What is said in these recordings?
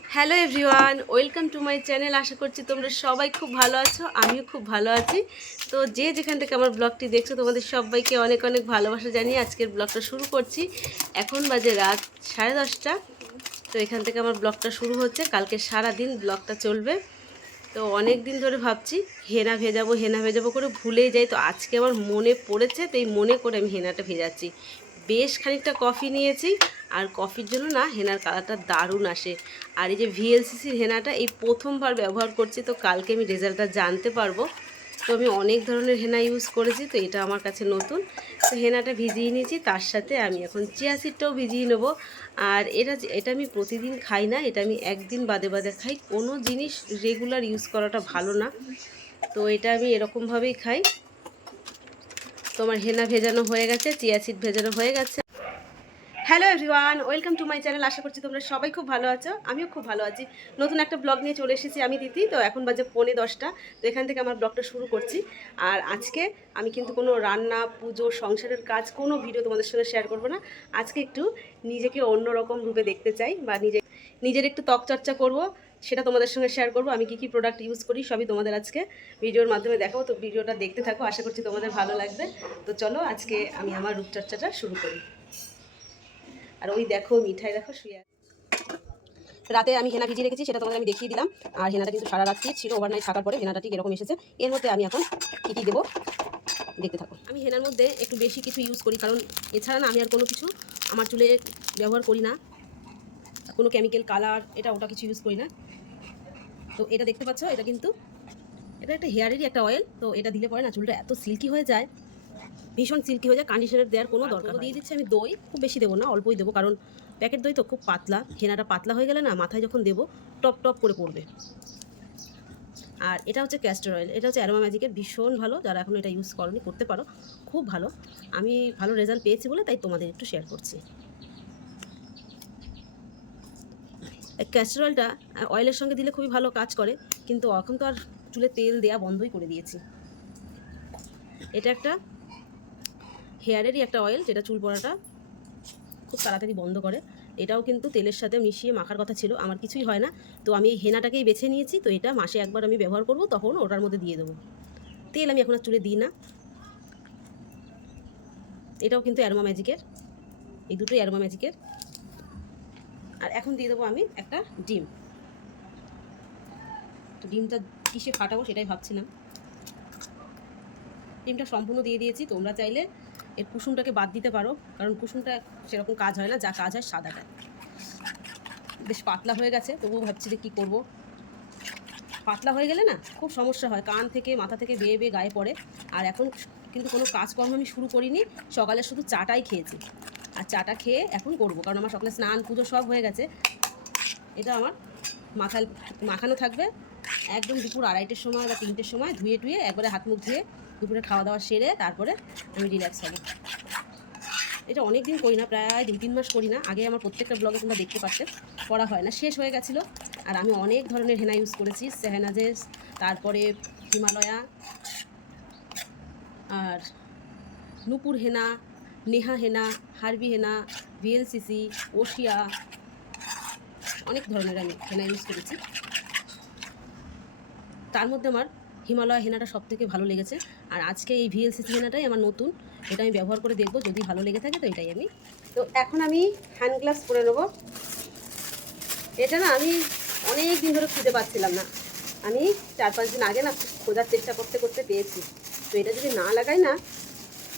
Hello everyone, welcome to my channel. আশা করছি তোমরা সবাই খুব ভালো আছো, আমিও খুব ভালো আছি। তো যে যেখান থেকে আমার ব্লগটি দেখছ, তোমাদের সবাইকে অনেক অনেক ভালোবাসা জানিয়ে আজকের ব্লগটা শুরু করছি। এখন বাজে রাত সাড়ে দশটা। তো এখান থেকে আমার ব্লগটা শুরু হচ্ছে। কালকে সারা দিন ব্লগটা চলবে। তো অনেক দিন ধরে ভাবছি, হেনা ভেজাবো হেনা ভেজাবো করে ভুলেই যাই। তো আজকে আমার মনে পড়েছে, তো এই মনে করে আমি হেনাটা ভেজাচ্ছি। বেশ খানিকটা কফি নিয়েছি। আর কফির জন্য না হেনার কালারটা দারুণ আসে। আর এই যে ভিএলসিসির হেনাটা এই প্রথমবার ব্যবহার করছি, তো কালকে আমি রেজাল্টটা জানতে পারব। তো আমি অনেক ধরনের হেনা ইউজ করেছি, তো এটা আমার কাছে নতুন। তো হেনাটা ভিজিয়ে নিয়েছি, তার সাথে আমি এখন চিয়া সিডটাও ভিজিয়ে নেব। আর এটা এটা আমি প্রতিদিন খাই না, এটা আমি একদিন বাদে বাদে খাই। কোনো জিনিস রেগুলার ইউজ করাটা ভালো না। তো এটা আমি এরকমভাবেই খাই। তোমার হেনা ভেজানো হয়ে গেছে, চিয়া ভেজানো হয়ে গেছে। Hello everyone welcome to my channel আশা করছি তোমরা সবাই খুব ভালো আছো। আমিও খুব ভালো আছি। নতুন একটা ব্লগ নিয়ে চলে এসেছি আমি দিদি তো এখন বাজে পৌনে দশটা। তো এখান থেকে আমার ব্লগটা শুরু করছি। আর আজকে আমি কিন্তু কোনো রান্না, পুজো, সংসারের কাজ, কোনো ভিডিও তোমাদের সঙ্গে শেয়ার করব না। আজকে একটু নিজেকে অন্যরকম রূপে দেখতে চাই বা নিজে নিজের একটু ত্বক চর্চা করব। সেটা তোমাদের সঙ্গে শেয়ার করব। আমি কী কী প্রোডাক্ট ইউজ করি, সবই তোমাদের আজকে ভিডিওর মাধ্যমে দেখাবো। তো ভিডিওটা দেখতে থাকো, আশা করছি তোমাদের ভালো লাগবে। তো চলো আজকে আমি আমার রূপচর্চাটা শুরু করি। আর ওই দেখো, মিঠাই দেখো, শুয়ে রাতে আমি হেনা ভিজিয়ে রেখেছি, সেটা তোমাদের আমি দেখিয়ে দিলাম। আর হেনাটা কিন্তু সারা রাত্রি ছিল ওভারনাইট থাকার পরে হেনাটা ঠিক এরকম এসেছে। এর মধ্যে আমি এখন কী কী দেবো দেখতে থাকো। আমি হেনার মধ্যে একটু বেশি কিছু ইউজ করি, কারণ এছাড়া না আমি আর কোনো কিছু আমার চুলে ব্যবহার করি না। কোনো কেমিক্যাল কালার এটা ওটা কিছু ইউজ করি না। তো এটা দেখতে পাচ্ছ এটা কিন্তু এটা একটা হেয়ারেরই একটা অয়েল তো এটা দিলে পরে না চুলটা এত সিল্কি হয়ে যায় ভীষণ সিল্কি হয়ে যায় কন্ডিশনার দেওয়ার কোনো দরকার দিয়ে দিচ্ছি আমি দই খুব বেশি দেবো না অল্পই দেবো কারণ প্যাকেট দই তো খুব পাতলা হেনাটা পাতলা হয়ে গেলে না মাথায় যখন দেবো টপ টপ করে পড়বে। আর এটা হচ্ছে ক্যাস্টার অয়েল এটা হচ্ছে অ্যারোমা ম্যাজিকের ভীষণ ভালো যারা এখন এটা ইউজ করনি করতে পারো খুব ভালো। আমি ভালো রেজাল্ট পেয়েছি বলে তাই তোমাদের একটু শেয়ার করছি। ক্যাস্টার অয়েলটা অয়েলের সঙ্গে দিলে খুবই ভালো কাজ করে, কিন্তু এখন তো আর চুলে তেল দেওয়া বন্ধই করে দিয়েছি। এটা একটা হেয়ারেরই একটা অয়েল যেটা চুল পড়াটা খুব তাড়াতাড়ি বন্ধ করে। এটাও কিন্তু তেলের সাথে মিশিয়ে মাখার কথা ছিল, আমার কিছুই হয় না। তো আমি এই হেনাটাকেই বেছে নিয়েছি, তো এটা মাসে একবার আমি ব্যবহার করব, তখন ওটার মধ্যে দিয়ে দেবো। তেল আমি এখন আর চুলে দিই না। এটাও কিন্তু অ্যারোমা ম্যাজিকের এই দুটোই অ্যারোমা ম্যাজিকের আর এখন দিয়ে দেবো আমি একটা ডিম। তো ডিমটা কিসে ফাটাবো সেটাই ভাবছিলাম। ডিমটা সম্পূর্ণ দিয়ে দিয়েছি, তোমরা চাইলে এর কুসুমটাকে বাদ দিতে পারো, কারণ কুসুমটা সেরকম কাজ হয় না, যা কাজ হয় সাদাটা। বেশ পাতলা হয়ে গেছে, তবুও ভাবছি যে কী করব। পাতলা হয়ে গেলে না খুব সমস্যা হয়, কান থেকে, মাথা থেকে বেয়ে বেয়ে গায়ে পড়ে। আর এখন কিন্তু কোনো কাজকর্ম আমি শুরু করিনি, সকালে শুধু চাটাই খেয়েছি। আর চাটা খেয়ে এখন করব, কারণ আমার সকালে স্নান, পুজো সব হয়ে গেছে। এটা আমার মাখাল, মাখানো থাকবে। একদম দুপুর আড়াইটের সময় বা তিনটের সময় ধুয়ে টুয়ে একবারে হাত মুখ ধুয়ে দুপুরে খাওয়া দাওয়া সেরে তারপরে আমি রিল্যাক্স হব। এটা অনেক দিন করি না, প্রায় দুই, তিন মাস করি না। আগে আমার প্রত্যেকটা ব্লগে তোমরা দেখতে পাচ্ছে করা হয় না। শেষ হয়ে গেছিল। আর আমি অনেক ধরনের হেনা ইউজ করেছি সেহেনাজেস তারপরে হিমালয়া আর নুপুর হেনা নেহা হেনা হারবি হেনা, ভিএলসিসি, ওশিয়া, অনেক ধরনের আমি হেনা ইউজ করেছি। তার মধ্যে আমার হিমালয় হেনাটা সব থেকে ভালো লেগেছে। আর আজকে এই ভিএলসিসি হেনাটাই আমার নতুন, এটা আমি ব্যবহার করে দেখব, যদি ভালো লেগে থাকে তো এটাই আমি। তো এখন আমি হ্যান্ড গ্লাভস পরে নেব। এটা না আমি অনেক দিন ধরে খুঁজে পাচ্ছিলাম না। আমি চার পাঁচ দিন আগে না খোঁজার চেষ্টা করতে করতে পেয়েছি। তো এটা যদি না লাগাই না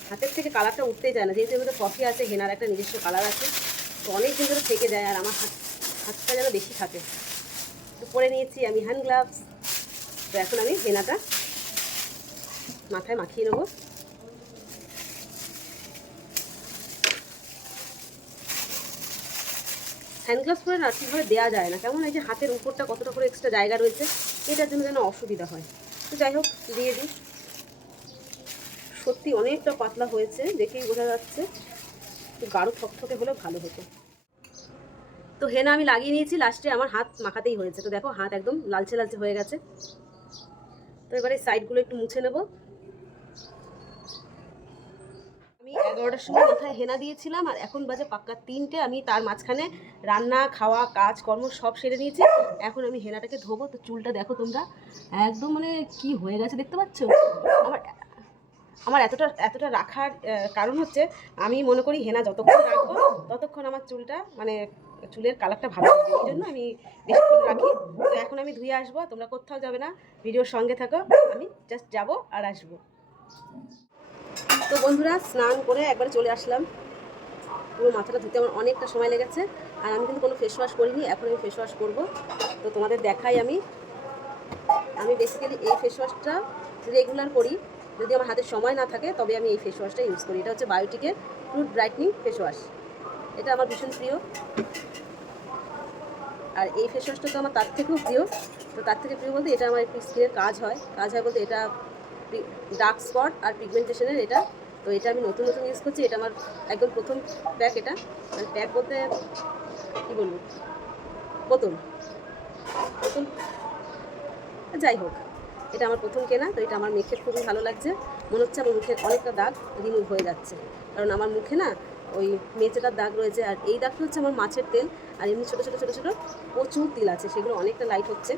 হাতের থেকে কালারটা উঠতেই যায় না। যেহেতু এর কফি আছে হেনার একটা নিজস্ব কালার আছে, তো অনেক দিন ধরে থেকে যায় আর আমার হাত, হাতটা যেন বেশি থাকে। তো পরে নিয়েছি আমি হ্যান্ড গ্লাভস তো এখন আমি হেনাটা মাথায় মাখিয়ে নেব। হ্যান্ড গ্লাভস পরে না ঠিকভাবে দেওয়া যায় না। কেমন এই যে হাতের উপরটা কতটা করে এক্সট্রা জায়গা রয়েছে, এটার জন্য যেন অসুবিধা হয়। তো যাই হোক, দিয়ে দিই। সত্যি অনেকটা পাতলা হয়েছে, দেখেই বোঝা যাচ্ছে একটু গাঢ় থকথকে হলে ভালো হতো। তো হেনা আমি লাগিয়ে নিয়েছি লাস্টে আমার হাত মাখাতেই হয়েছে। তো দেখো হাত একদম লালচে লালচে হয়ে গেছে। তো এবারে সাইডগুলো একটু মুছে নেব। আমি এগারোটার সময় মাথায় হেনা দিয়েছিলাম, আর এখন বাজে পাক্কা তিনটে। আমি তার মাঝখানে রান্না, খাওয়া কাজ কর্ম সব সেরে নিয়েছি। এখন আমি হেনাটাকে ধোবো। তো চুলটা দেখো তোমরা, একদম মানে কি হয়ে গেছে দেখতে পাচ্ছ? আমার আমার এতটা এতটা রাখার কারণ হচ্ছে আমি মনে করি হেনা যতক্ষণ রাখব ততক্ষণ আমার চুলটা মানে চুলের কালারটা ভালো আসবে এই জন্য আমি বেশিক্ষণ রাখি। তো এখন আমি ধুয়ে আসব তোমরা কোথাও যাবে না। ভিডিওর সঙ্গে থাকো। আমি জাস্ট যাব আর আসব। তো বন্ধুরা স্নান করে একবার চলে আসলাম। পুরো মাথাটা ধুতে আমার অনেকটা সময় লেগেছে। আর আমি কিন্তু কোনো ফেস ওয়াশ করিনি এখন আমি ফেস ওয়াশ করব। তো তোমাদের দেখাই আমি। আমি বেসিক্যালি এই ফেস ওয়াশটা রেগুলার করি। যদি আমার হাতে সময় না থাকে, তবে আমি এই ফেস ওয়াশটা ইউজ করি। এটা হচ্ছে বায়োটিকের ফ্রুট ব্রাইটনিং ফেস ওয়াশ এটা আমার ভীষণ প্রিয়। আর এই ফেস ওয়াশটা তো আমার তার থেকেও প্রিয়। তো তার থেকে প্রিয় বলতে এটা আমার একটু স্কিনের কাজ হয়। কাজ হয় বলতে এটা ডার্ক স্পট আর পিগমেন্টেশনের এটা। তো এটা আমি নতুন নতুন ইউজ করছি। এটা আমার একদম প্রথম প্যাক এটা। মানে প্যাক বলতে কী বলব? বোতল। বোতল। যাই হোক। এটা আমার প্রথম কেনা, তো এটা আমার মেখে খুবই ভালো লাগছে। মনে হচ্ছে আমার মুখের অনেকটা দাগ রিমুভ হয়ে যাচ্ছে। কারণ আমার মুখে না ওই মেচেটার দাগ রয়েছে, আর এই দাগটা হচ্ছে আমার মাছের তেল, আর এমনি ছোটো ছোটো ছোটো ছোটো প্রচুর তিল আছে, সেগুলো অনেকটা লাইট হচ্ছে।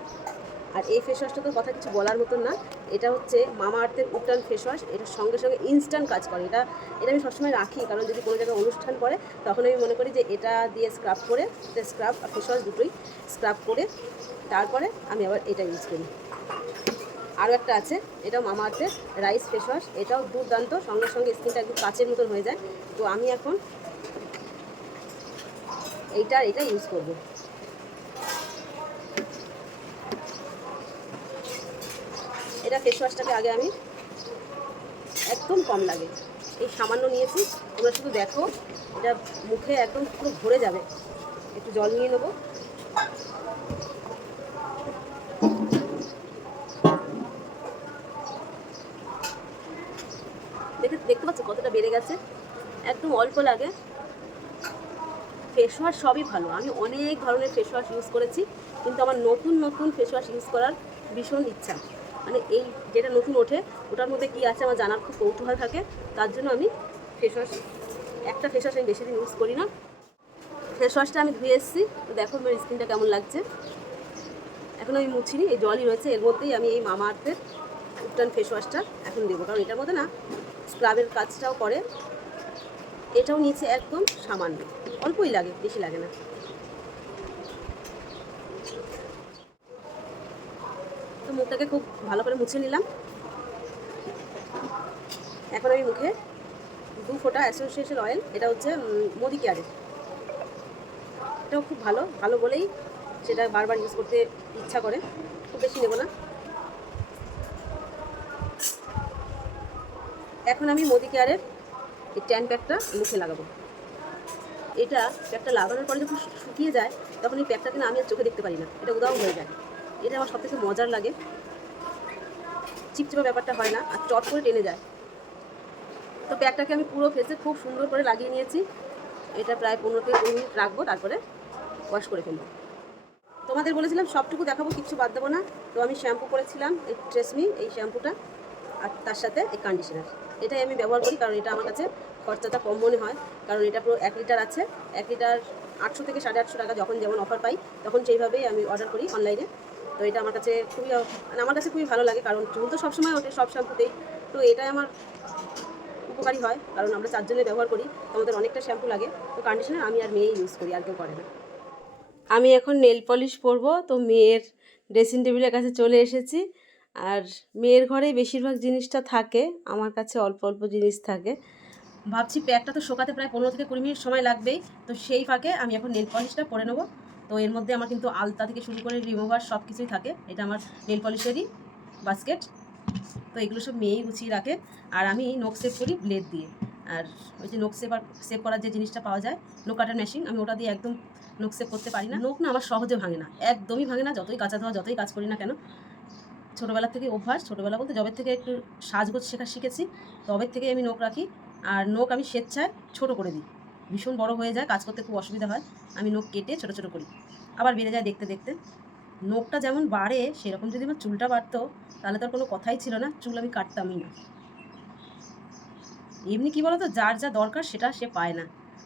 আর এই ফেস ওয়াশটা তো কথা কিছু বলার মতন না, এটা হচ্ছে মামা আর্থের উত্তান ফেস ওয়াশ এটার সঙ্গে সঙ্গে ইনস্ট্যান্ট কাজ করে। এটা এটা আমি সবসময় রাখি, কারণ যদি কোনো জায়গায় অনুষ্ঠান পড়ে, তখন আমি মনে করি যে এটা দিয়ে স্ক্রাব করে স্ক্রাব আর ফেস ওয়াশ দুটোই স্ক্রাব করে, তারপরে আমি আবার এটা ইউজ করি। আরও একটা আছে, এটাও মামা আর্থের রাইস ফেস ওয়াশ এটাও দুর্দান্ত, সঙ্গে সঙ্গে স্কিনটা একদম কাচের মতন হয়ে যায়। তো আমি এখন এইটা, এটা ইউজ করব। এটা ফেস ওয়াশটাকে আগে আমি একদম কম লাগে। এই সামান্য নিয়েছি, তোমরা শুধু দেখো, এটা মুখে একদম পুরো ভরে যাবে। একটু জল নিয়ে নেব। কতটা বেড়ে গেছে? একদম অল্প লাগে। ফেস ওয়াশ সবই ভালো। আমি অনেক ধরনের ফেস ওয়াশ ইউজ করেছি, কিন্তু আমার নতুন নতুন ফেস ওয়াশ ইউজ করার ভীষণ ইচ্ছা। মানে এই যেটা নতুন ওঠে, ওটার মধ্যে কী আছে আমার জানার খুব কৌতূহল থাকে। তার জন্য আমি ফেস ওয়াশ একটা ফেস ওয়াশ আমি বেশি দিন ইউজ করি না। ফেস ওয়াশটা আমি ধুয়ে এসেছি। তো দেখো আমার স্কিনটা কেমন লাগছে। এখন আমি মুছিনি, এই জলই রয়েছে। এর মধ্যেই আমি এই মামা আর্থের উত্তান ফেস ওয়াশটা এখন দেবো। কারণ এটার মধ্যে না স্ক্রাবের কাজটাও করে। এটাও নিচে একদম সামান্য। অল্পই লাগে, বেশি লাগে না। তো মুখটাকে খুব ভালো করে মুছে নিলাম। এখন আমি মুখে দু ফোঁটা অ্যাসোসিয়েশন অয়েল, এটা হচ্ছে মোদি কেয়ারের এটাও খুব ভালো ভালো বলেই সেটা বারবার ইউজ করতে ইচ্ছা করে। খুব বেশি নেব না। এখন আমি মোদি কেয়ারের এই ট্যান প্যাকটা মুখে লাগাবো। এটা প্যাকটা লাগানোর পরে যখন শুকিয়ে যায়, তখন এই প্যাকটাকে না আমি আর চোখে দেখতে পারি না। এটা উদাও হয়ে যায়। এটা আমার সবথেকে মজার লাগে। চিপচিপা ব্যাপারটা হয় না আর চট করে টেনে যায়। তো প্যাকটাকে আমি পুরো ফেসে খুব সুন্দর করে লাগিয়ে নিয়েছি। এটা প্রায় পনেরো থেকে কুড়ি মিনিট রাখব, তারপরে ওয়াশ করে ফেলব। তোমাদের বলেছিলাম সবটুকু দেখাবো, কিচ্ছু বাদ দেবো না। তো আমি শ্যাম্পু করেছিলাম, এই ট্রেসমি এই শ্যাম্পুটা আর তার সাথে এই কন্ডিশনার এটাই আমি ব্যবহার করি কারণ এটা আমার কাছে খরচাটা কম মনে হয়। কারণ এটা পুরো এক লিটার আছে। এক লিটার আটশো থেকে সাড়ে আটশো টাকা যখন যেমন অফার পাই, তখন সেইভাবেই আমি অর্ডার করি অনলাইনে তো এটা আমার কাছে খুবই মানে আমার কাছে খুবই ভালো লাগে কারণ চুল তো সবসময় ওঠে, সব শ্যাম্পুতেই তো এটাই আমার উপকারী হয় কারণ আমরা চারজনে ব্যবহার করি তো আমাদের অনেকটা শ্যাম্পু লাগে। তো কন্ডিশনার আমি আর মেয়ে ইউজ করি, আর কেউ করে না। আমি এখন নেল পলিশ পরবো। তো মেয়ের ড্রেসিং টেবিলের কাছে চলে এসেছি। আর মেয়ের ঘরেই বেশিরভাগ জিনিসটা থাকে, আমার কাছে অল্প অল্প জিনিস থাকে। ভাবছি প্যাকটা তো শোকাতে প্রায় পনেরো থেকে কুড়ি মিনিট সময় লাগবেই, তো সেই ফাঁকে আমি এখন নেল পলিশটা পরে নেব। তো এর মধ্যে আমার কিন্তু আলতা থেকে শুরু করে রিমুভার সব কিছুই থাকে, এটা আমার নেল পলিশেরই বাস্কেট তো এগুলো সব মেয়েই গুছিয়ে রাখে, আর আমি নখ সেভ করি ব্লেড দিয়ে। আর ওই যে নখ সেভ আর সেভ করার যে জিনিসটা পাওয়া যায় নখ কাটার মেশিন আমি ওটা দিয়ে একদম নখ সেভ করতে পারি না। নখ না আমার সহজে ভাঙে না, একদমই ভাঙে না, যতই কাঁচা ধোয়া, যতই কাজ করি না কেন। ছোটোবেলা থেকে অভ্যাস, ছোটোবেলা বলতে জবের থেকে একটু সাজগোজ শেখা শিখেছি তবের থেকে আমি নখ রাখি। আর নখ আমি স্বেচ্ছায় ছোটো করে দিই। ভীষণ বড় হয়ে যায়, কাজ করতে খুব অসুবিধা হয়। আমি নখ কেটে ছোটো ছোটো করি। আবার বেড়ে যায় দেখতে দেখতে। নখটা যেমন বাড়ে, সেরকম যদি আমার চুলটা বাড়তো, তাহলে তো কোনো কথাই ছিল না, চুল আমি কাটতামই না। এমনি কি বলতো, যার যা দরকার সেটা সে পায় না।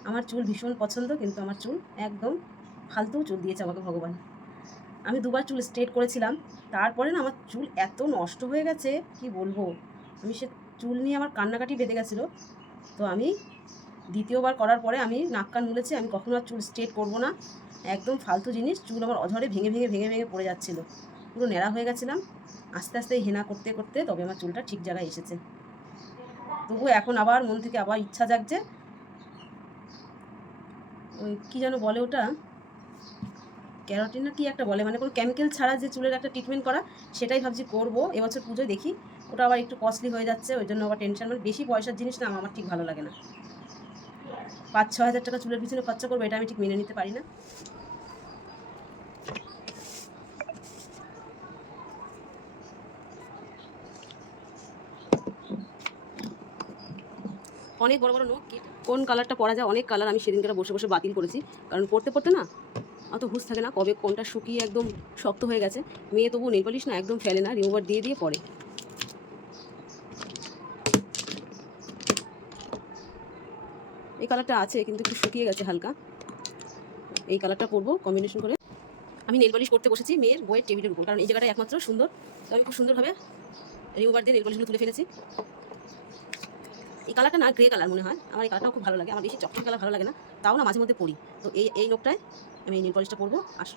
আমার চুল ভীষণ পছন্দ, কিন্তু আমার চুল একদম ফালতু চুল দিয়েছে আমাকে ভগবান। আমি দুবার চুল স্ট্রেট করেছিলাম, তারপরে না আমার চুল এত নষ্ট হয়ে গেছে, কি বলব? আমি সে চুল নিয়ে আমার কান্নাকাটি বেঁধে গেছিল। তো আমি দ্বিতীয়বার করার পরে আমি নাক কান মুলেছি, আমি কখনো আর চুল স্ট্রেট করব না। একদম ফালতু জিনিস, চুল আমার অঝরে ভেঙে ভেঙে ভেঙে ভেঙে পড়ে যাচ্ছিল। পুরো ন্যাড়া হয়ে গেছিলাম। আস্তে আস্তে হেনা করতে করতে তবে আমার চুলটা ঠিক জায়গায় এসেছে। তবু এখন আবার মন থেকে আবার ইচ্ছা জাগছে। ওই কী যেন বলে ওটা? ক্যারোটিন না কি একটা বলে? মানে কোনো কেমিক্যাল ছাড়া যে চুলের একটা ট্রিটমেন্ট করা, সেটাই ভাবছি করব। এবছর পুজোয় দেখি। ওটা আবার একটু কস্টলি হয়ে যাচ্ছে, ওই জন্য আবার টেনশন মানে বেশি পয়সার জিনিস না, আমার ঠিক ভালো লাগে না। পাঁচ ছ হাজার টাকা চুলের পিছনে খরচা করব, এটা আমি ঠিক মেনে নিতে পারি না। অনেক বড় বড় নোট কোন কালারটা পরা যায়, অনেক কালার আমি সেদিনকে বসে বসে বাতিল করেছি। কারণ পড়তে পড়তে না অত হুঁশ থাকে না। কবে কোনটা শুকিয়ে একদম শক্ত হয়ে গেছে, মেয়ে তবু নেল পালিশ না, একদম ফেলে না, রিমুভার দিয়ে দিয়ে পড়ে এই কালারটা আছে, কিন্তু একটু শুকিয়ে গেছে হালকা। এই কালারটা পরবো কম্বিনেশন করে। আমি নেল পালিশ করতে বসেছি মেয়ের বইয়ের টেবিলের উপর, কারণ এই জায়গাটা একমাত্র সুন্দর। তো আমি খুব সুন্দরভাবে রিমুভার দিয়ে নেল পালিশগুলো তুলে ফেলেছি। এই কালারটা না গ্রে কালার মনে হয়। আমার এই কালারটাও খুব ভালো লাগে। আমার বেশি চকলেট কালার ভালো লাগে না। তাও না মাঝে মধ্যে পড়ি তো এই এই নোকটায় আমি এই নেল পলিশটা পরবো। আস।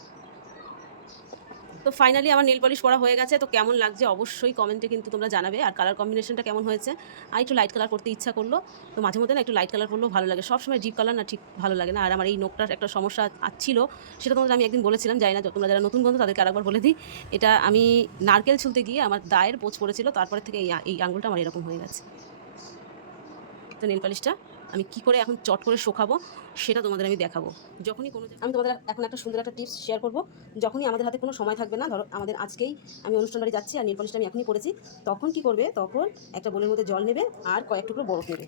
তো ফাইনালি আমার নেল পলিশ করা হয়ে গেছে। তো কেমন লাগছে অবশ্যই কমেন্টে কিন্তু তোমরা জানাবে। আর কালার কম্বিনেশনটা কেমন হয়েছে? আর একটু লাইট কালার করতে ইচ্ছা করল। তো মাঝে মধ্যে না একটু লাইট কালার করলেও ভালো লাগে। সবসময় ডিপ কালার না ঠিক ভালো লাগে না। আর আমার এই নোকটার একটা সমস্যা ছিল। সেটা তোমাদের আমি একদিন বলেছিলাম। যাই না তোমরা যারা নতুন বন্ধু, তাদেরকে আরেকবার বলে দিই। এটা আমি নারকেল ছুলতে গিয়ে আমার দায়ের পোচ পড়েছিল। তারপরে থেকে এই আঙুলটা আমার এরকম হয়ে গেছে। তো নেল পালিশটা আমি কি করে এখন চট করে শোকাবো সেটা তোমাদের আমি দেখাবো। যখনই কোনো আমি তোমাদের এখন একটা সুন্দর একটা টিপস শেয়ার করব। যখনই আমাদের হাতে কোনো সময় থাকবে না, ধরো আমাদের আজকেই আমি অনুষ্ঠান বাড়ি যাচ্ছি আর নেল পালিশটা আমি এখনই করেছি তখন কি করবে? তখন একটা বোলের মধ্যে জল নেবে আর কয়েক টুকরো বরফ নেবে।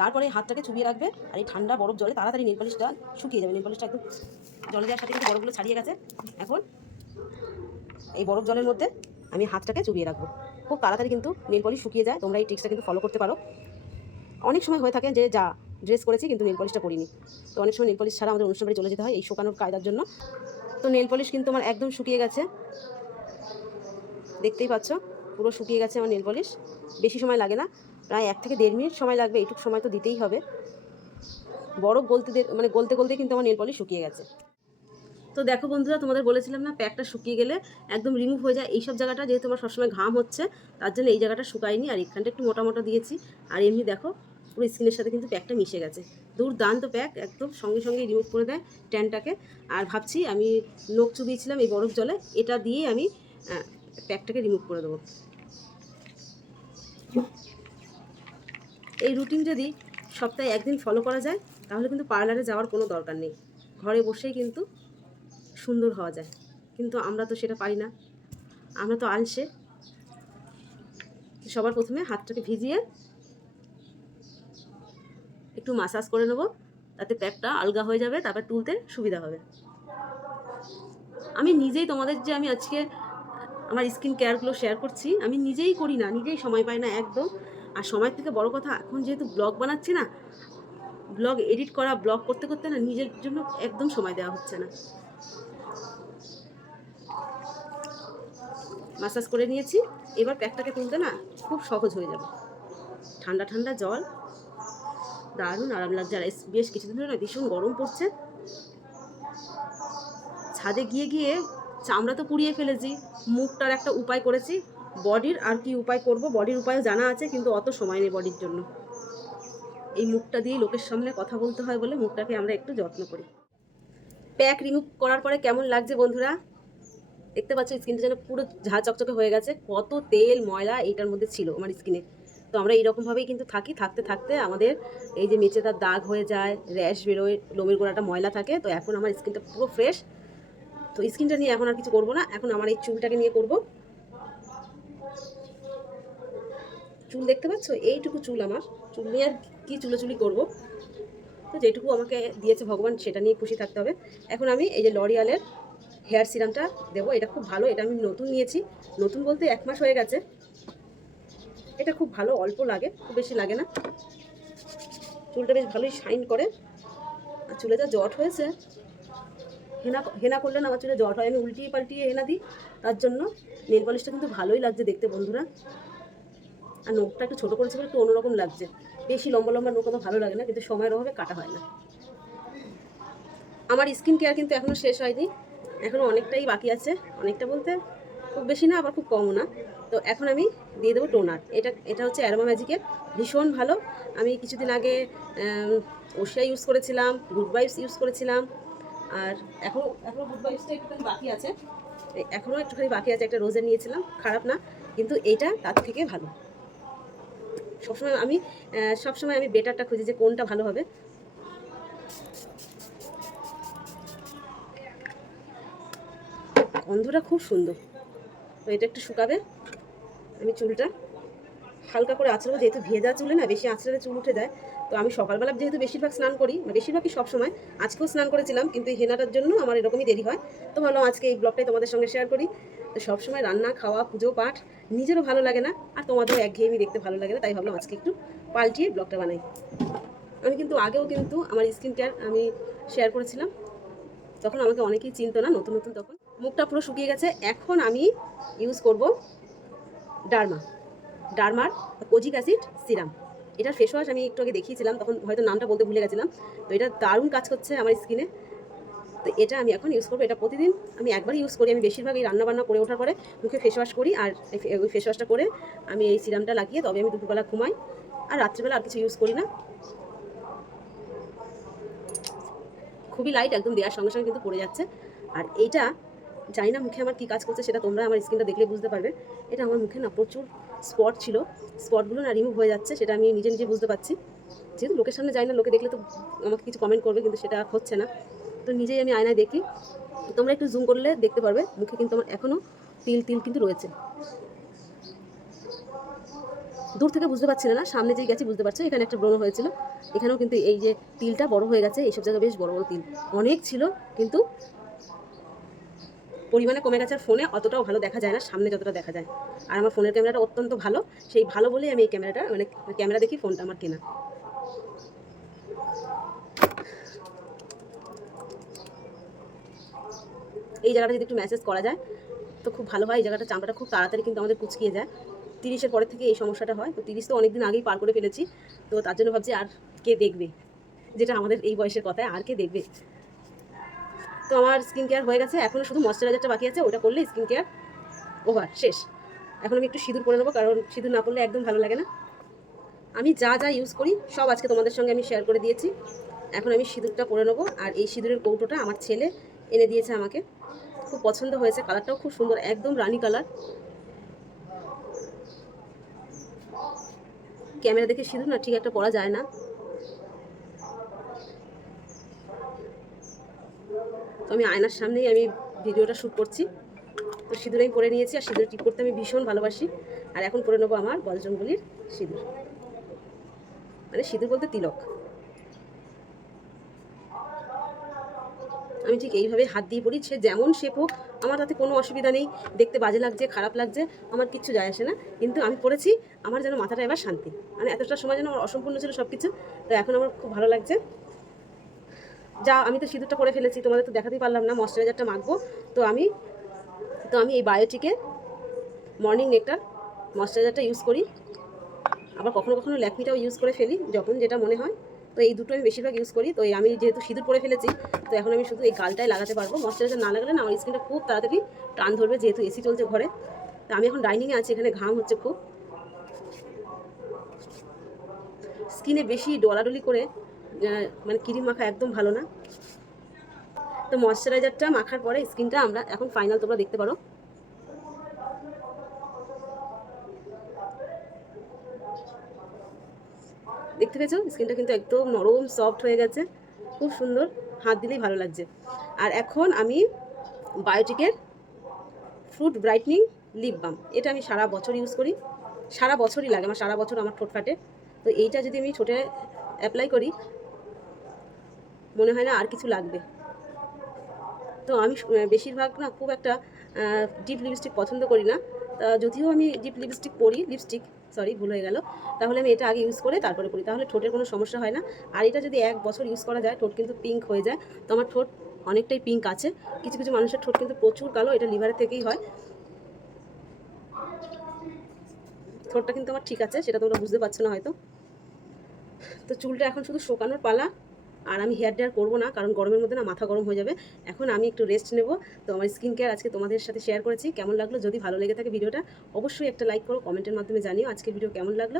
তারপরে হাতটাকে চুবিয়ে রাখবে আর এই ঠান্ডা বরফ জলে তাড়াতাড়ি নেল পালিশটা শুকিয়ে যাবে। নেল পালিশটা একদম জলে দেওয়ার সাথে কিন্তু বরফগুলো ছাড়িয়ে গেছে। এখন এই বরফ জলের মধ্যে আমি হাতটাকে চুবিয়ে রাখব। খুব তাড়াতাড়ি কিন্তু নেল পলিশ শুকিয়ে যায়। তোমরা এই টিক্সটা কিন্তু ফলো করতে পারো। অনেক সময় হয়ে থাকে যে যা ড্রেস করেছি কিন্তু নেল পলিশটা করিনি তো অনেক সময় নেল পলিশ ছাড়া আমাদের অনুষ্ঠান বাড়ি চলে যেতে হয় এই শুকানোর কায়দার জন্য। তো নেল পলিশ কিন্তু আমার একদম শুকিয়ে গেছে। দেখতেই পাচ্ছ, পুরো শুকিয়ে গেছে আমার নেল পলিশ বেশি সময় লাগে না, প্রায় এক থেকে দেড় মিনিট সময় লাগবে এইটুকু সময় তো দিতেই হবে। বরফ গলতে মানে গলতে গলতে কিন্তু আমার নেল পলিশ শুকিয়ে গেছে। তো দেখো বন্ধুরা, তোমাদের বলেছিলাম না, প্যাকটা শুকিয়ে গেলে একদম রিমুভ হয়ে যায়। এইসব জায়গাটা যেহেতু আমার সবসময় ঘাম হচ্ছে, তার জন্য এই জায়গাটা শুকায়নি। আর এখানটা একটু মোটা মোটা দিয়েছি। আর এমনি দেখো, পুরো স্কিনের সাথে কিন্তু প্যাকটা মিশে গেছে। দুর্দান্ত প্যাক, একদম সঙ্গে সঙ্গে রিমুভ করে দেয় ট্যানটাকে। আর ভাবছি আমি নখ চুবিয়েছিলাম এই বরফ জলে, এটা দিয়ে আমি প্যাকটাকে রিমুভ করে দেবো। এই রুটিন যদি সপ্তাহে একদিন ফলো করা যায়, তাহলে কিন্তু পার্লারে যাওয়ার কোনো দরকার নেই। ঘরে বসেই কিন্তু সুন্দর হওয়া যায়। কিন্তু আমরা তো সেটা পারি না। আমরা তো আলসে। সবার প্রথমে হাতটাকে ভিজিয়ে একটু মাসাজ করে নেব। তাতে প্যাকটা আলগা হয়ে যাবে, তারপর তুলতে সুবিধা হবে। আমি নিজেই তোমাদের যে আমি আজকে আমার স্কিন কেয়ারগুলো শেয়ার করছি, আমি নিজেই করি না, নিজেই সময় পাই না একদম। আর সময় থেকে বড় কথা, এখন যেহেতু ব্লগ বানাচ্ছি না ব্লগ এডিট করা ব্লগ করতে করতে না, নিজের জন্য একদম সময় দেওয়া হচ্ছে না। মাসাজ করে নিয়েছি। এবার প্যাকটাকে তুলতে না খুব সহজ হয়ে যাবে। ঠান্ডা ঠান্ডা জল, দারুণ আরাম লাগছে। আর বেশ কিছুদিন ধরে না ভীষণ গরম পড়ছে। ছাদে গিয়ে গিয়ে চামড়া তো পুড়িয়ে ফেলেছি। মুখটার একটা উপায় করেছি। বডির আর কি উপায় করব, বডির উপায়ও জানা আছে, কিন্তু অত সময় নেই বডির জন্য। এই মুখটা দিয়ে লোকের সামনে কথা বলতে হয় বলে মুখটাকে আমরা একটু যত্ন করি। প্যাক রিমুভ করার পরে কেমন লাগছে বন্ধুরা? দেখতে পাচ্ছ স্কিনটা যেন পুরো ঝা চকচকে হয়ে গেছে, কত তেল, ময়লা এইটার মধ্যে ছিল আমার স্কিনে। তো আমরা এইরকমভাবেই কিন্তু থাকি, থাকতে থাকতে আমাদের এই যে মেচেদার দাগ হয়ে যায়, র্যাশ বেরোয়, লোমের গোড়াটা ময়লা থাকে, তো এখন আমার স্কিনটা পুরো ফ্রেশ তো স্কিনটা নিয়ে এখন আর কিছু করব না, এখন আমার এই চুলটাকে নিয়ে করব। চুল দেখতে পাচ্ছ? এইটুকু চুল আমার। চুল নিয়ে আর কি চুলোচুলি করব? তো যেটুকু আমাকে দিয়েছে ভগবান, সেটা নিয়ে খুশি থাকতে হবে। এখন আমি এই যে লরিয়ালের হেয়ার সিরামটা দেবো, এটা খুব ভালো, এটা আমি নতুন নিয়েছি, নতুন বলতে এক মাস হয়ে গেছে। এটা খুব ভালো, অল্প লাগে, খুব বেশি লাগে না। চুলটা বেশ ভালোই শাইন করে। আর চুলে যা জট হয়েছে, হেনা হেনা করলে না আমার চুলে জট হয়, আমি উল্টিয়ে পাল্টিয়ে হেনা দিই, তার জন্য নেল পলিশটা কিন্তু ভালোই লাগছে দেখতে বন্ধুরা। আর নখটা একটু ছোটো করেছে বলে একটু অন্যরকম লাগছে। বেশি লম্বা লম্বা নখ আমার ভালো লাগে না, কিন্তু সময়ের অভাবে কাটা হয় না। আমার স্কিন কেয়ার কিন্তু এখনও শেষ হয়নি। এখনও অনেকটাই বাকি আছে, অনেকটা বলতে খুব বেশি না, আবার খুব কমও না। তো এখন আমি দিয়ে দেবো টোনার এটা এটা হচ্ছে অ্যারোমা ম্যাজিকের ভীষণ ভালো। আমি কিছুদিন আগে ওশিয়া ইউজ করেছিলাম, গুড ভাইবস ইউজ করেছিলাম, আর এখন এখনও গুড ভাইবসটা একটুখানি বাকি আছে। এখনও একটুখানি বাকি আছে, একটা রোজের নিয়েছিলাম, খারাপ না, কিন্তু এইটা তার থেকে ভালো। সবসময় আমি সবসময় আমি বেটারটা খুঁজি যে কোনটা ভালো হবে। গন্ধটা খুব সুন্দর। তো এটা একটু শুকাবে। আমি চুলটা হালকা করে আঁচড়াবো, যেহেতু ভেজা চুলে না বেশি আঁচড়ালে চুল উঠে যায়। তো আমি সকালবেলা যেহেতু বেশিরভাগ স্নান করি বেশিরভাগই সবসময়, আজকেও স্নান করেছিলাম, কিন্তু এই হেনাটার জন্য আমার এরকমই দেরি হয়। তো ভাবলাম আজকে এই ব্লগটাই তোমাদের সঙ্গে শেয়ার করি। তো সবসময় রান্না, খাওয়া, পুজো, পাঠ নিজেরও ভালো লাগে না, আর তোমাদেরও একঘেয়েমি দেখতে ভালো লাগে না, তাই ভাবলাম আজকে একটু পাল্টিয়ে ব্লগটা বানাই। আমি কিন্তু আগেও কিন্তু আমার স্কিন কেয়ার আমি শেয়ার করেছিলাম, তখন আমাকে অনেকেই চিনতো না, নতুন নতুন তখন। মুখটা পুরো শুকিয়ে গেছে। এখন আমি ইউজ করব ডার্মা। ডার্মার কোজিক অ্যাসিড সিরাম। এটার ফেস ওয়াশ আমি একটু আগে দেখিয়েছিলাম, তখন হয়তো নামটা বলতে ভুলে গেছিলাম। তো এটা দারুণ কাজ করছে আমার স্কিনে তো এটা আমি এখন ইউজ করব, এটা প্রতিদিন আমি একবারই ইউজ করি। আমি বেশিরভাগ এই রান্নাবান্না করে ওঠার পরে মুখে ফেস ওয়াশ করি আর ওই ফেস ওয়াশটা করে আমি এই সিরামটা লাগিয়ে তবে আমি দুপুরবেলা ঘুমাই। আর রাত্রিবেলা আর কিছু ইউজ করি না। খুবই লাইট একদম দেওয়ার সঙ্গে সঙ্গে কিন্তু পড়ে যাচ্ছে। আর এইটা জানি না মুখে আমার কী কাজ করছে, সেটা তোমরা আমার স্কিনটা দেখলে বুঝতে পারবে। এটা আমার মুখে না, প্রচুর স্পট ছিল। স্পটগুলো না রিমুভ হয়ে যাচ্ছে, সেটা আমি নিজে নিজে বুঝতে পারছি। যেহেতু লোকের সামনে যাই না, লোকে দেখলে তো আমাকে কিছু কমেন্ট করবে, কিন্তু সেটা হচ্ছে না। তো নিজেই আমি আয়নায় দেখি। তোমরা একটু জুম করলে দেখতে পারবে, মুখে কিন্তু আমার এখনও তিল তিল কিন্তু রয়েছে। দূর থেকে বুঝতে পারছি না, সামনে যেই গেছি বুঝতে পারছ, এখানে একটা ব্রণ হয়েছিল। এখানেও কিন্তু এই যে তিলটা বড় হয়ে গেছে, এইসব জায়গায় বেশ বড় বড় তিল। অনেক ছিল, কিন্তু পরিমাণে কমে গেছে আর ফোনে অতটাও ভালো দেখা যায় না, সামনে যতটা দেখা যায়। আর আমার ফোনের ক্যামেরাটা অত্যন্ত ভালো, সেই ভালো বলেই আমি এই ক্যামেরাটা মানে ক্যামেরা দেখি ফোনটা আমার কেনা। এই জায়গাটা যদি একটু ম্যাসেজ করা যায়, তো খুব ভালো হয়। এই জায়গাটা চামড়াটা খুব তাড়াতাড়ি কিন্তু আমাদের কুচকিয়ে যায়। তিরিশের পরের থেকে এই সমস্যাটা হয়। তো তিরিশ তো অনেকদিন আগেই পার করে ফেলেছি। তো তার জন্য ভাবছি আর কে দেখবে? যেটা আমাদের এই বয়সের কথায় আর কে দেখবে? তো আমার স্কিন কেয়ার হয়ে গেছে। এখন শুধু ময়শ্চারাইজারটা বাকি আছে, ওটা করলে স্কিন কেয়ার ওভার শেষ। এখন আমি একটু সিঁদুর পরে নেব, কারণ সিঁদুর না পরলে একদম ভালো লাগে না। আমি যা যা ইউজ করি, সব আজকে তোমাদের সঙ্গে আমি শেয়ার করে দিয়েছি। এখন আমি সিঁদুরটা পরে নেব, আর এই সিঁদুরের কৌটোটা আমার ছেলে এনে দিয়েছে আমাকে। খুব পছন্দ হয়েছে কালারটাও খুব সুন্দর, একদম রানি কালার ক্যামেরা দেখে সিঁদুর না ঠিক একটা পরা যায় না। তো আমি আয়নার সামনেই আমি ভিডিওটা শ্যুট করছি। তো সিঁদুর আমি পরে নিয়েছি, আর সিঁদুর টিপ করতে আমি ভীষণ ভালোবাসি। আর এখন পরে নেব আমার বজরঙ্গলির সিঁদুর। মানে সিঁদুর বলতে তিলক। আমি ঠিক এইভাবে হাত দিয়ে পড়ি সে যেমন শেপ হোক, আমার তাতে কোনো অসুবিধা নেই। দেখতে বাজে লাগছে, খারাপ লাগছে, আমার কিচ্ছু যায় আসে না। কিন্তু আমি পড়েছি, আমার যেন মাথাটা এবার শান্তি। মানে এতটা সময় যেন আমার অসম্পূর্ণ ছিল সব কিছু তো এখন আমার খুব ভালো লাগছে। যা, আমি তো সিঁদুরটা করে ফেলেছি, তোমাদের তো দেখাতেই পারলাম না, ময়শ্চারাইজারটা মাখবো। তো আমি তো আমি এই বায়োটিকে মর্নিং নেকটার ময়শ্চারাইজারটা ইউজ করি। আবার কখনো কখনো ল্যাকমিটাও ইউজ করে ফেলি, যখন যেটা মনে হয়। তো এই দুটো আমি বেশিরভাগ ইউজ করি। তো আমি যেহেতু সিঁদুর পরে ফেলেছি, তো এখন আমি শুধু এই গালটায় লাগাতে পারব। ময়শ্চারাইজার না লাগালে না, আমার স্কিনটা খুব তাড়াতাড়ি টান ধরবে, যেহেতু এসি চলছে ঘরে। তো আমি এখন ডাইনিংয়ে আছি, এখানে ঘাম হচ্ছে খুব। স্কিনে বেশি ডলাডলি করে মানে ক্রিম মাখা একদম ভালো না। তো ময়শ্চারাইজারটা মাখার পরে স্কিনটা আমরা এখন ফাইনাল তোমরা দেখতে পারো। দেখতে পেয়েছ? স্কিনটা কিন্তু একদম নরম সফট হয়ে গেছে। খুব সুন্দর। হাত দিলেই ভালো লাগছে। আর এখন আমি বায়োটিকের ফ্রুট ব্রাইটনিং লিপ বাম এটা আমি সারা বছর ইউজ করি। সারা বছরই লাগে, আমার সারা বছর আমার ঠোঁট ফাটে। তো এইটা যদি আমি ঠোঁটে অ্যাপ্লাই করি মনে হয় না আর কিছু লাগবে। তো আমি বেশিরভাগ না খুব একটা ডিপ লিপস্টিক পছন্দ করি না। যদিও আমি ডিপ লিপস্টিক পরি লিপস্টিক সরি ভুল হয়ে গেল। তাহলে আমি এটা আগে ইউজ করে তারপরে করি তাহলে ঠোঁটের কোনো সমস্যা হয় না। আর এটা যদি এক বছর ইউজ করা যায়, ঠোঁট কিন্তু পিঙ্ক হয়ে যায়। তো আমার ঠোঁট অনেকটাই পিঙ্ক আছে। কিছু কিছু মানুষের ঠোঁট কিন্তু প্রচুর কালো, এটা লিভারের থেকেই হয়। ঠোঁটটা কিন্তু আমার ঠিক আছে, সেটা তোমরা বুঝতে পারছ না হয়তো। তো চুলটা এখন শুধু শোকানোর পালা। আর আমি হেয়ার ড্রায়ার করব না, কারণ গরমের মধ্যে না মাথা গরম হয়ে যাবে। এখন আমি একটু রেস্ট নেব। তো আমার স্কিন কেয়ার আজকে তোমাদের সাথে শেয়ার করেছি। কেমন লাগল? যদি ভালো লেগে থাকে ভিডিওটা, অবশ্যই একটা লাইক করো কমেন্টের মাধ্যমে জানিও আজকের ভিডিও কেমন লাগল।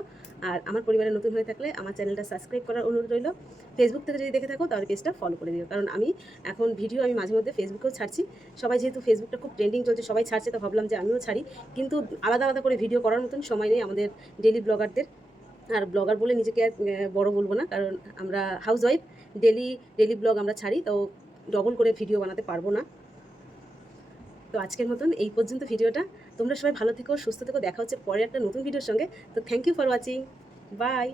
আর আমার পরিবারে নতুন হয়ে থাকলে আমার চ্যানেলটা সাবস্ক্রাইব করার অনুরোধ রইল। ফেসবুক থেকে যদি দেখে থাকো, তাহলে পেজটা ফলো করে দিও। কারণ আমি এখন ভিডিও আমি মাঝে মধ্যে ফেসবুকেও ছাড়ছি। সবাই যেহেতু ফেসবুকটা খুব ট্রেন্ডিং চলছে, সবাই ছাড়ছে, তো ভাবলাম যে আমিও ছাড়ি। কিন্তু আলাদা আলাদা করে ভিডিও করার মতন সময় নেই আমাদের ডেলি ব্লগারদের আর ব্লগার বলে নিজেকে বড় বলব না, কারণ আমরা housewife daily daily blog আমরা ছাড়ি, তো ডবল করে ভিডিও বানাতে পারব না। তো আজকের মতন এই পর্যন্ত ভিডিওটা। তোমরা সবাই ভালো থেকো, সুস্থ থেকো, দেখা হচ্ছে পরে একটা নতুন ভিডিওর সঙ্গে। তো thank you for watching bye